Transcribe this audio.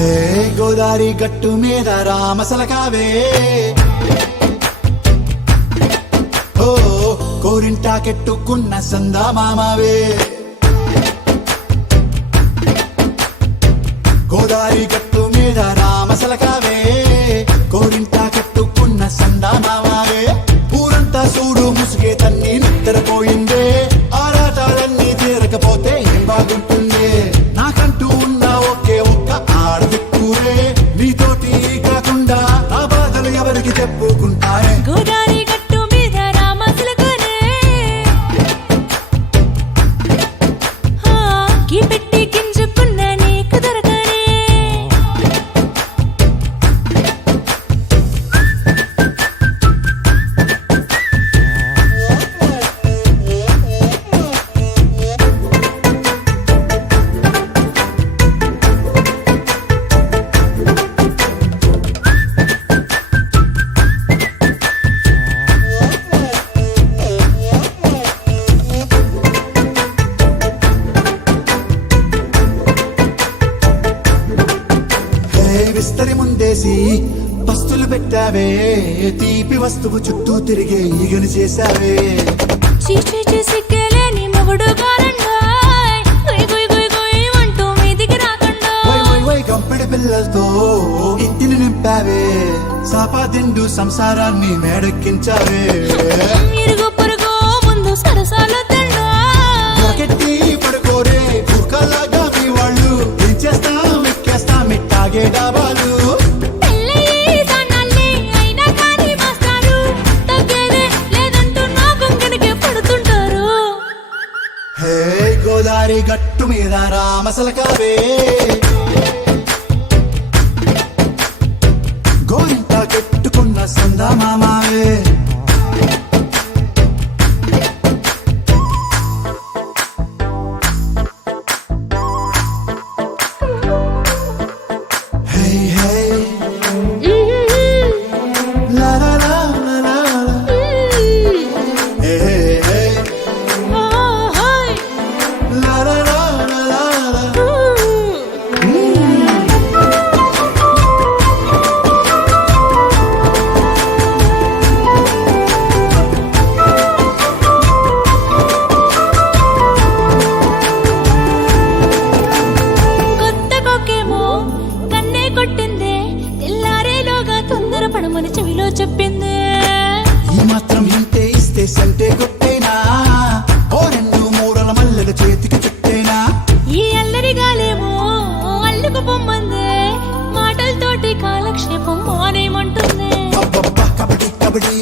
హే గోదారి గట్టు మీద రామసలకావే ఓ కోరింటాకెట్టుకున్న సందా మామావే గోదారి గట్టు మీద రామసలకావే కోరింటాకెట్టుకున్న సందా మామావే ఊరంతా చూడు ముసుగే తన్ని నిద్రపోయిందే ఆరాటాలన్నీ తీరకపోతే ఏం బాగుంటుంది నాకంటూ ఉన్న ఒకే ఒక్క ఆడదిక్కురే నీతోటి కాకుండా ఆ బాధలు ఎవరికి చెప్పుకుంటారే గోదారి గట్టు మీద రామసలకానే కీ పెట్టి గింజుకున్న నీకు దొరకనే విస్తరి ముందేసి పస్తులు పెట్టావే తీపి వస్తువు చుట్టూ తిరిగే ఈగను చేశావే చీచీ సిగ్గలేని మొగుడు గారండాయ్ గుయ్ గుయ్ గుయ్ గుయ్ అంటూ మీదికి రాకుండా వై వై వై గంపెడి పిల్లలతో ఇంటిని నింపావే సాపాదిండు సంసారాన్ని మేడెక్కించావే ఇరుగు పొరుగు ముందు సరసాలు తండా రాకెట్టి పడుకోరే కుక్కలాగా మీ వాళ్ళు ఏం చేస్తాం ఎక్కేస్తాం ఇట్టాగే డాబాలు పెళ్ళయి సన్నాల్ని అయినా కానీ మాస్తారు తగ్గేదే లేదంటూ నా కొంగనికే పడుతుంటారు హే గోదారి గట్టు మీద రామసలకావే గోరింట కెట్టుకున్న సందా మామావే హే హే లా లా లా లా లా లా. హే హే ఓహోయ్ లా లా లా లా లా లా. కొత్త కొక్కేమో కన్నే కొట్టిందే తెల్లారేలోగా తొందర పడమని చెవిలో చెప్పిందే ఈ మాత్రం ఇంతే ఇస్తే సంటే కొట్టేనా ఓ రెండు మూరల మల్లెల చేతికి చుట్టేనా ఈ అల్లరి గాలేమో అల్లుకు పొమ్మందే మాటలతోటి కాలక్షేపం మానేమంటుంది అబ్బబ్బా కబడ్డీ కబడ్డీ